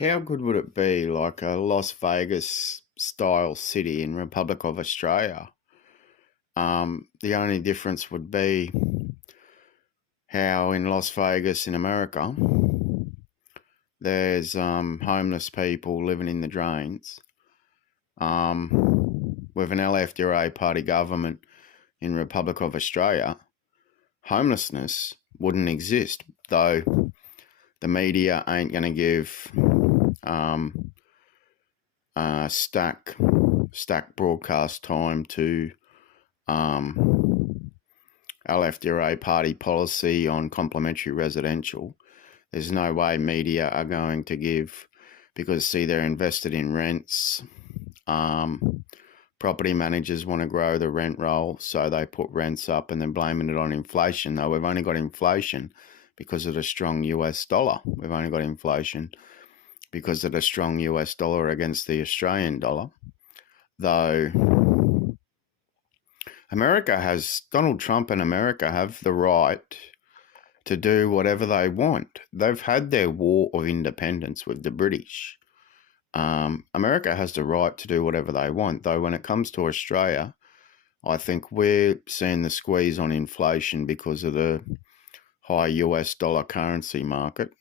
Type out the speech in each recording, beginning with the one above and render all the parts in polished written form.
How good would it be, like a Las Vegas style city in Republic of Australia? The only difference would be how in Las Vegas in America, there's homeless people living in the drains. With an LFDRA party government in Republic of Australia, homelessness wouldn't exist, though the media ain't going to give um, stack broadcast time to LFDRA party policy on complementary residential. There's no way media are going to give, because see, they're invested in rents. Property managers want to grow the rent roll, so they put rents up and then blaming it on inflation. Though we've only got inflation because of the strong US dollar. We've only got inflation because of the strong US dollar against the Australian dollar. Though Donald Trump and America have the right to do whatever they want. They've had their war of independence with the British. America has the right to do whatever they want, though when it comes to Australia, I think we're seeing the squeeze on inflation because of the high US dollar currency market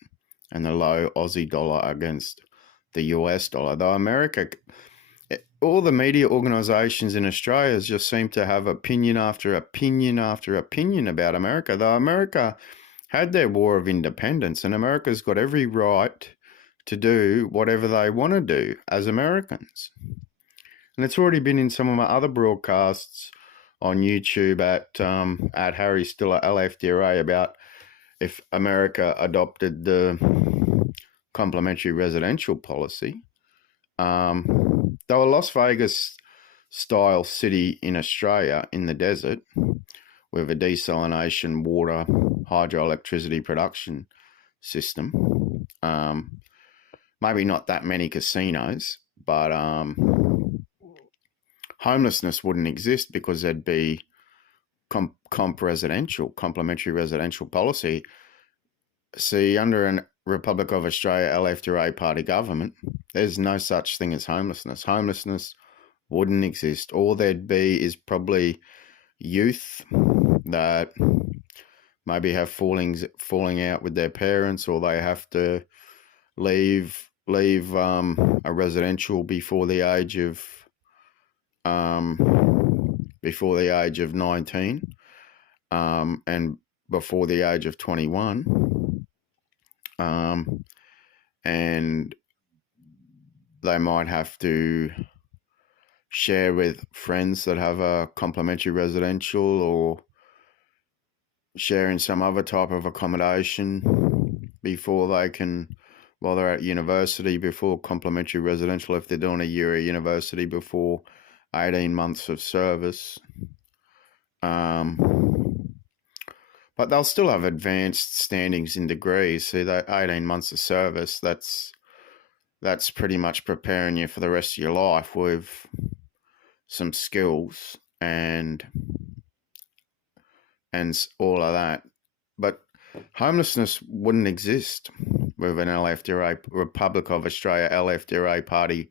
and the low Aussie dollar against the US dollar. Though all the media organisations in Australia just seem to have opinion after opinion after opinion about America, though America had their war of independence and America's got every right to do whatever they want to do as Americans. And it's already been in some of my other broadcasts on YouTube at Harry Stiller LFDRA about if America adopted the complementary residential policy. Though a Las Vegas style city in Australia in the desert with a desalination water hydroelectricity production system, maybe not that many casinos, but homelessness wouldn't exist because there'd be complementary residential policy. See, under a Republic of Australia LFDRA party government, there's no such thing as homelessness. Homelessness wouldn't exist. All there'd be is probably youth that maybe have falling out with their parents, or they have to leave a residential before the age of 19, and before the age of 21, and they might have to share with friends that have a complementary residential, or share in some other type of accommodation before they can, while they're at university, before complementary residential, if they're doing a year at university, before 18 months of service. But they'll still have advanced standings in degrees. See, that 18 months of service, that's pretty much preparing you for the rest of your life with some skills and all of that. But homelessness wouldn't exist with an LFDRA, Republic of Australia LFDRA party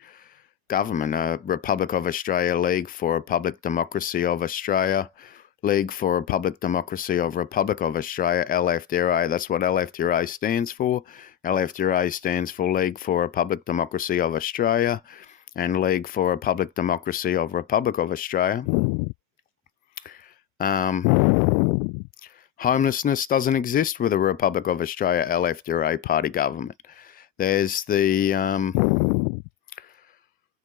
government, a Republic of Australia League for a Public Democracy of Australia, League for a Public Democracy of Republic of Australia, LFDRA. That's what LFDRA stands for. LFDRA stands for League for a Public Democracy of Australia and League for a Public Democracy of Republic of Australia. Homelessness doesn't exist with a Republic of Australia LFDRA party government. There's the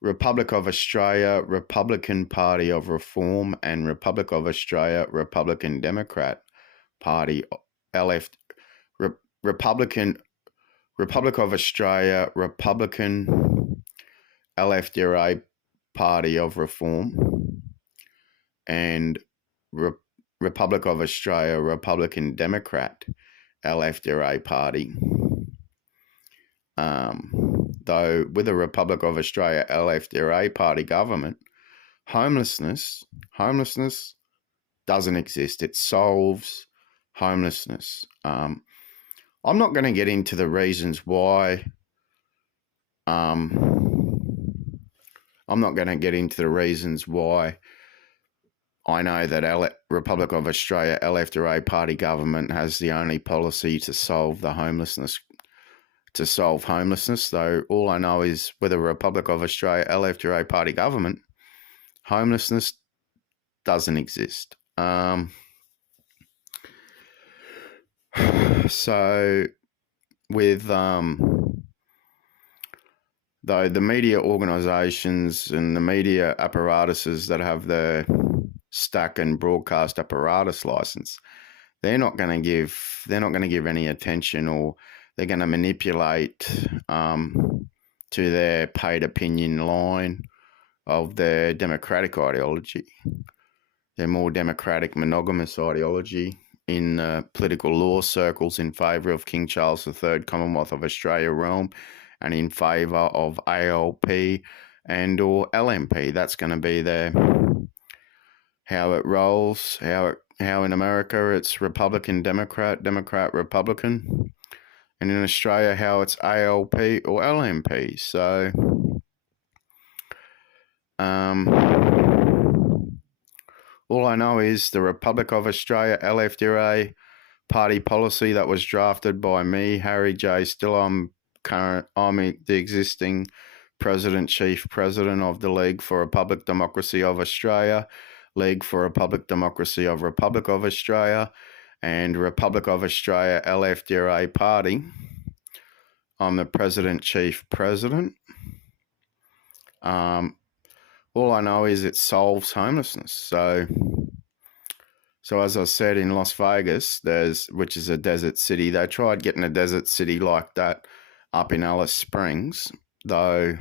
Republic of Australia Republican Party of Reform and Republic of Australia Republican Democrat Party Republic of Australia Republican LFDRA Party of Reform and Republic of Australia Republican Democrat LFDRA Party. Though with the Republic of Australia LFDRA party government, homelessness doesn't exist. It solves homelessness. I'm not going to get into the reasons why I'm not going to get into the reasons why. I know that Republic of Australia LFDRA party government has the only policy to solve homelessness. Though all I know is with the Republic of Australia LFDRA party government, homelessness doesn't exist. So with though the media organisations and the media apparatuses that have the stack and broadcast apparatus license, they're not going to give any attention, or they're going to manipulate to their paid opinion line of their democratic ideology, their more democratic monogamous ideology in political law circles in favour of King Charles III Commonwealth of Australia realm, and in favour of ALP and or LMP. That's going to be how it rolls, how in America it's Republican, Democrat, Democrat, Republican, and in Australia how it's ALP or LMP. So all I know is the Republic of Australia LFDRA party policy that was drafted by me, Harry J. Still. I'm the existing Chief President of the League for Republic Democracy of Australia, League for Republic Democracy of Republic of Australia, and Republic of Australia LFDRA party. I'm the Chief President. All I know is it solves homelessness. So as I said, in Las Vegas, which is a desert city, they tried getting a desert city like that up in Alice Springs, though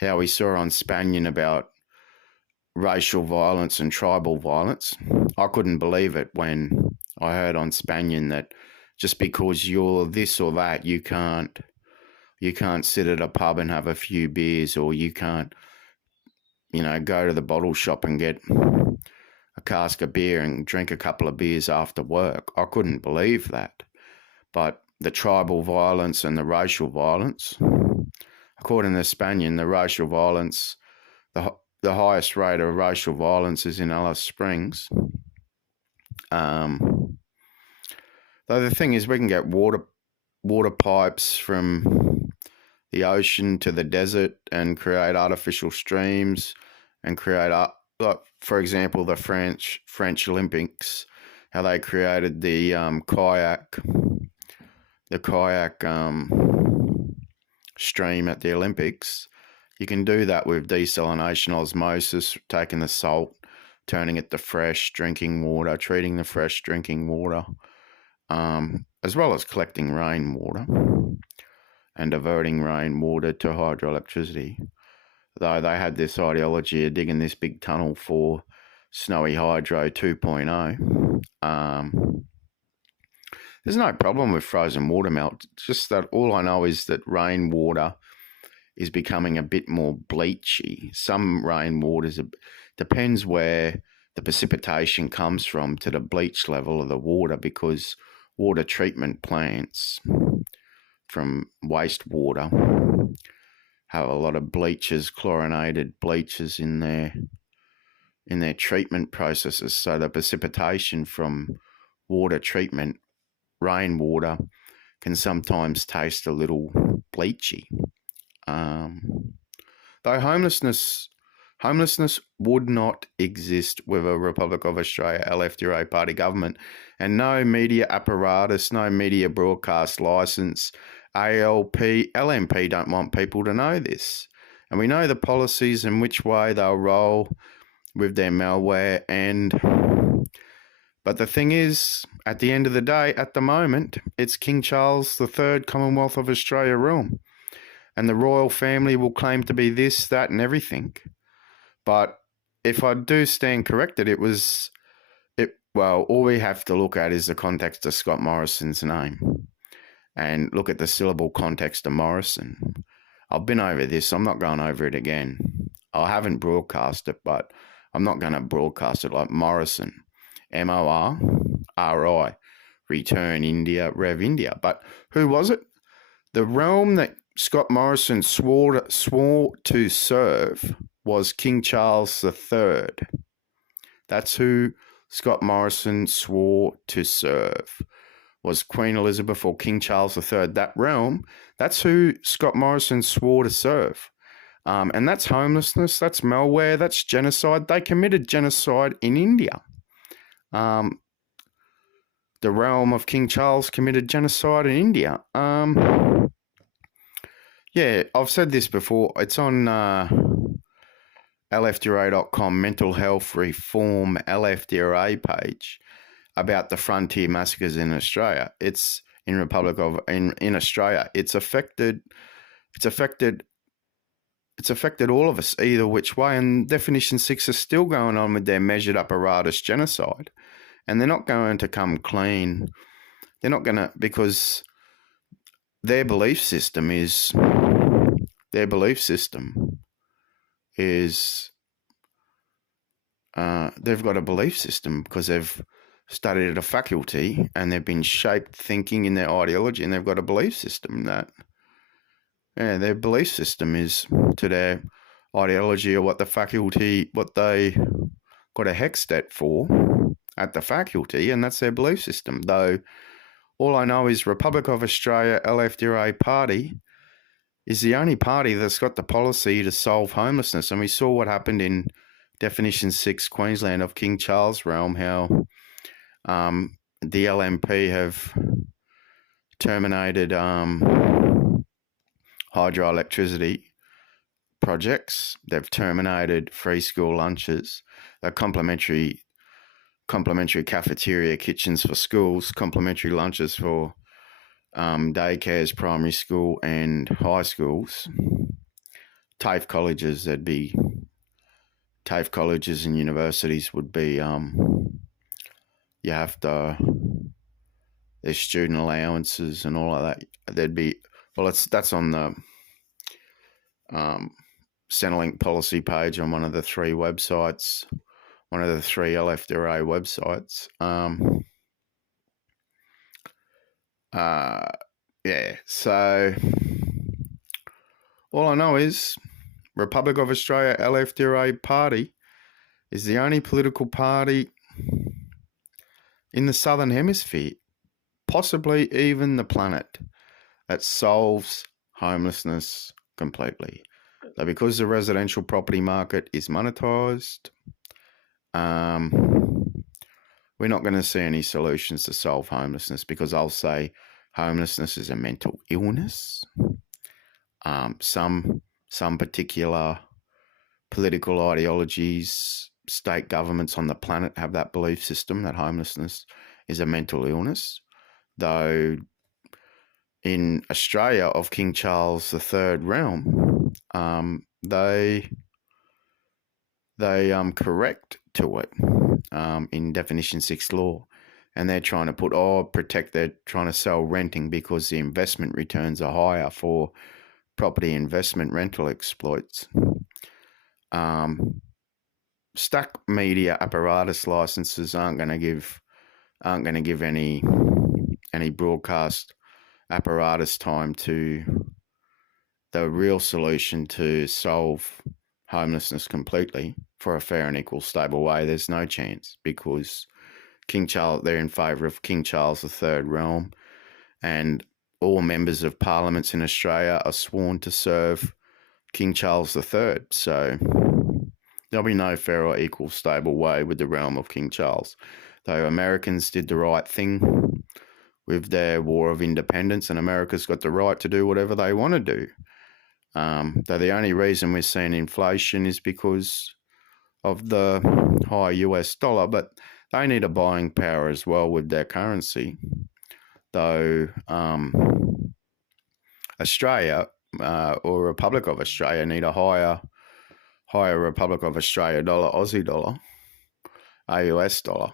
how we saw on Spanion about racial violence and tribal violence. I couldn't believe it when I heard on Spanion that just because you're this or that, you can't sit at a pub and have a few beers, or you can't, go to the bottle shop and get a cask of beer and drink a couple of beers after work. I couldn't believe that. But the tribal violence and the racial violence, according to Spanion, the racial violence, the highest rate of racial violence is in Alice Springs. Though the thing is, we can get water pipes from the ocean to the desert and create artificial streams and create, like, for example, the French Olympics, how they created the kayak stream at the Olympics. You can do that with desalination osmosis, taking the salt, turning it to fresh drinking water, treating the fresh drinking water, as well as collecting rainwater and diverting rainwater to hydroelectricity. Though they had this ideology of digging this big tunnel for Snowy Hydro 2.0. There's no problem with frozen water melt. Just that all I know is that rainwater is becoming a bit more bleachy. Some rainwater depends where the precipitation comes from to the bleach level of the water, because water treatment plants from wastewater have a lot of bleaches, chlorinated bleaches in their treatment processes. So the precipitation from water treatment, rainwater, can sometimes taste a little bleachy. Though homelessness would not exist with a Republic of Australia LFDRA party government, and no media apparatus, no media broadcast licence. ALP, LMP don't want people to know this. And we know the policies and which way they'll roll with their malware. But the thing is, at the end of the day, at the moment, it's King Charles III Commonwealth of Australia realm. And the royal family will claim to be this, that, and everything. But if I do stand corrected, all we have to look at is the context of Scott Morrison's name and look at the syllable context of Morrison. I've been over this. I'm not going over it again. I haven't broadcast it, but I'm not going to broadcast it like Morrison. MORRI. Return India, Rev India. But who was it? The realm that Scott Morrison swore to serve was King Charles III. That's who Scott Morrison swore to serve, was Queen Elizabeth or King Charles III. That realm, that's who Scott Morrison swore to serve. And that's homelessness, that's malware, that's genocide. They committed genocide in India. The realm of King Charles committed genocide in India. Yeah, I've said this before. It's on LFDRA.com, Mental Health Reform LFDRA page about the frontier massacres in Australia. It's in in Australia. It's affected all of us either which way. And Definition 6 is still going on with their measured apparatus genocide, and they're not going to come clean. They're not going to, because their belief system is they've got a belief system because they've studied at a faculty and they've been shaped thinking in their ideology, and they've got a belief system that, yeah, their belief system is to their ideology or what the faculty, what they got a hex stat for at the faculty, and that's their belief system. Though all I know is Republic of Australia LFDRA party is the only party that's got the policy to solve homelessness. And we saw what happened in Definition 6 Queensland of King Charles realm, how the LNP have terminated hydroelectricity projects. They've terminated free school lunches, complimentary cafeteria kitchens for schools, complimentary lunches for daycares, primary school and high schools. TAFE colleges, TAFE colleges and universities would be, you have to, there's student allowances and all of that. There'd be, well, that's on the Centrelink policy page on one of the three websites, one of the three LFDRA websites. Yeah, so all I know is Republic of Australia LFDRA party is the only political party in the Southern Hemisphere, possibly even the planet, that solves homelessness completely. So because the residential property market is monetised, we're not going to see any solutions to solve homelessness, because I'll say homelessness is a mental illness. Some particular political ideologies, state governments on the planet have that belief system that homelessness is a mental illness. Though in Australia of King Charles III realm, they correct to it in Definition 6 law, and they're trying to they're trying to sell renting because the investment returns are higher for property investment rental exploits. Stack media apparatus licenses aren't going to give any broadcast apparatus time to the real solution to solve homelessness completely for a fair and equal, stable way. There's no chance, because they're in favour of King Charles III realm, and all members of parliaments in Australia are sworn to serve King Charles III. So there'll be no fair or equal, stable way with the realm of King Charles. Though Americans did the right thing with their War of Independence, and America's got the right to do whatever they want to do. Though the only reason we're seeing inflation is because of the high US dollar, but they need a buying power as well with their currency. Though Australia or Republic of Australia need a higher Republic of Australia dollar, Aussie dollar, AUS dollar,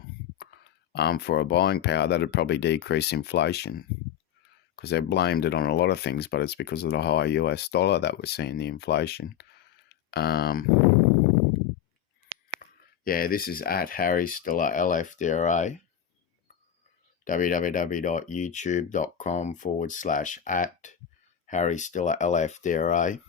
for a buying power. That'd probably decrease inflation, because they've blamed it on a lot of things, but it's because of the high US dollar that we're seeing the inflation. Yeah, this is at Harry Stiller LFDRA, www.youtube.com/@ Harry's still at LFDRA.